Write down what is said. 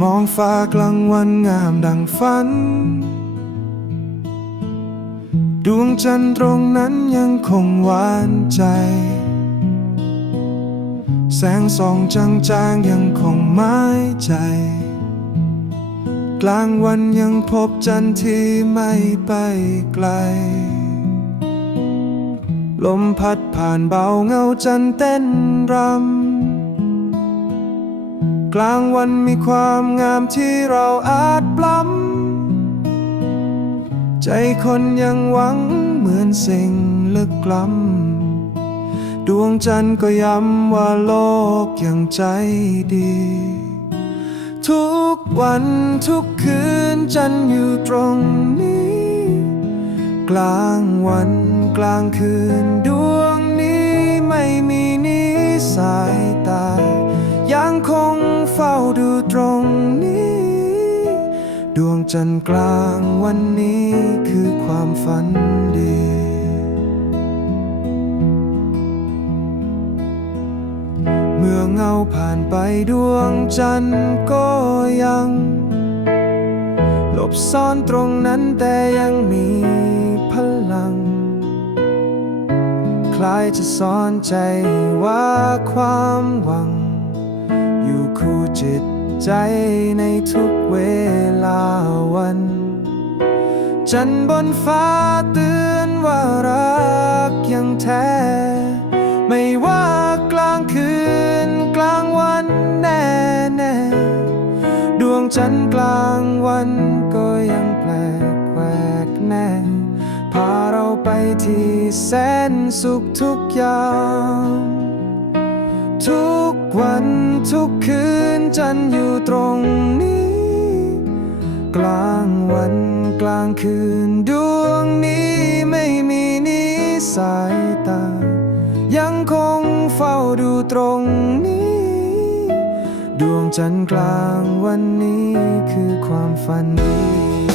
มองฟ้ากลางวันงามดังฝัน ดวงจันทร์ตรงนั้นยังคงหวานใจ แสงส่องจางๆยังคงหมายใจ กลางวันยังพบจันทร์ที่ไม่ไปไกล ลมพัดผ่านเบาเงาจันทร์เต้นรำ กลางวันมีความงามที่เราอาจปล้ำใจคนยังหวังเหมือนสิ่งลึกล้ำดวงจันทร์ก็ย้ำว่าโลกยังใจดี ทุกวันทุกคืนจันทร์อยู่ตรงนี้ กลางวันกลางคืนด ดวงจันทร์กลางวันนี้คือความฝันดี เมื่อเงาผ่านไปดวงจันทร์ก็ยัง หลบซ่อนตรงนั้นแต่ยังมีพลัง คล้ายจะซ่อนใจว่าความหวัง อยู่คู่จิต ใจในทุกเวลาวัน จันบนฟ้าเตือนว่ารักยังแท้ ไม่ว่ากลางคืนกลางวันแน่แน่ดวงจันทร์กลางวันก็ยังแปลกแหวกแน่พาเราไปที่แสนสุขทุกอย่ามทุก วันทุกคืนจันอยู่ตรงนี้ กลางวันกลางคืนดวงนี้ไม่มีนิสายตา ยังคงเฝ้าดูตรงนี้ ดวงจันทร์กลางวันนี้คือความฝันดี